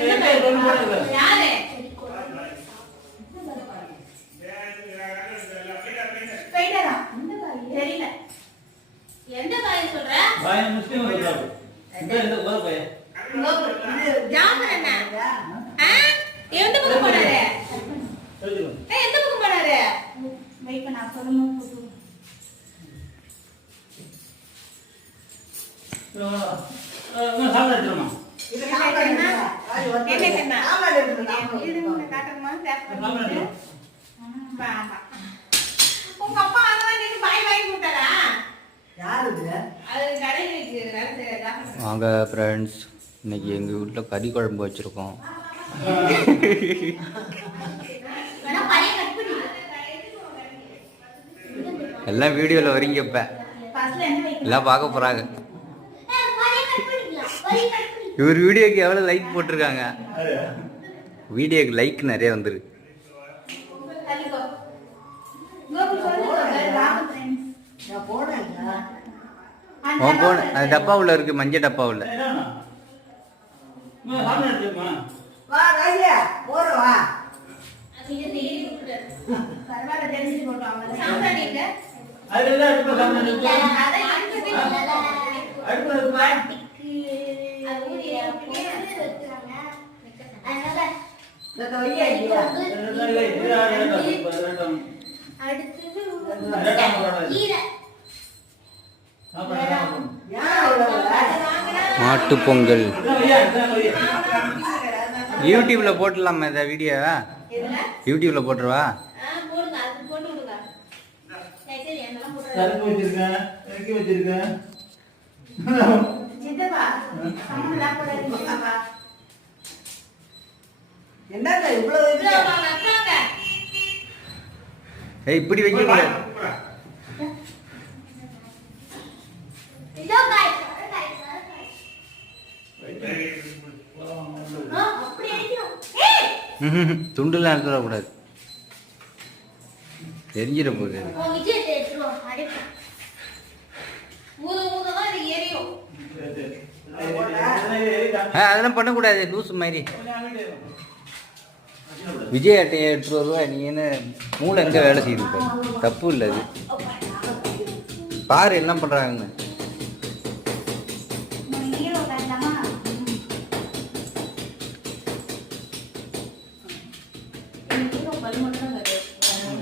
எந்த பாய் சொல்ற? பாய் முஸ்லிம் சொல்றாரு. இந்த ஊர் பாய். ஜாமர் அண்ணா. எந்த பக்கம் போறாரு? எந்த பக்கம் போறாரு? வெயிட் பண்ண சொல்லணும் போட்டு. நான் சாப்பிடுறேன். இது சாப்பிடுறேன்னா என்ன என்ன? சாப்பாடு இருக்கு. இது காட்டணுமா? சாப்பிடுறது. பாப்பா. உங்க அப்பா அங்க நீங்க பாய் வாங்கி கொடுத்தாரா? வாங்க ஃப்ரெண்ட்ஸ், இன்னைக்கு எங்கள் வீட்டில் கறி குழம்பு வச்சுருக்கோம். எல்லாம் வீடியோவில் வரீங்க. இப்போ எல்லாம் பார்க்க போகிறாங்க. இவர் வீடியோக்கு எவ்வளோ லைக் போட்டிருக்காங்க. வீடியோக்கு லைக் நிறைய வந்துருக்கு. போன அது டப்பாவில் இருக்கு, மஞ்சள் டப்பாவில். மாட்டு பொங்கல் யூடியூப்ல போட்டுடலாமா? இந்த வீடியோ யூடியூப்ல போட்டுருவா? இப்படி வைக்க கூடாது. துண்டுலாம் எடுத்துடக்கூடாது, தெரிஞ்சிட போகுது. அதெல்லாம் பண்ணக்கூடாது, லூசு மாதிரி. விஜய் அட்டையை எடுத்துட்டு வருவா. நீ என்ன மூளை எங்கே வேலை செய்யுது? தப்பு இல்லை அது. பாரு என்ன பண்ணுறாங்கன்னு.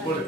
போடு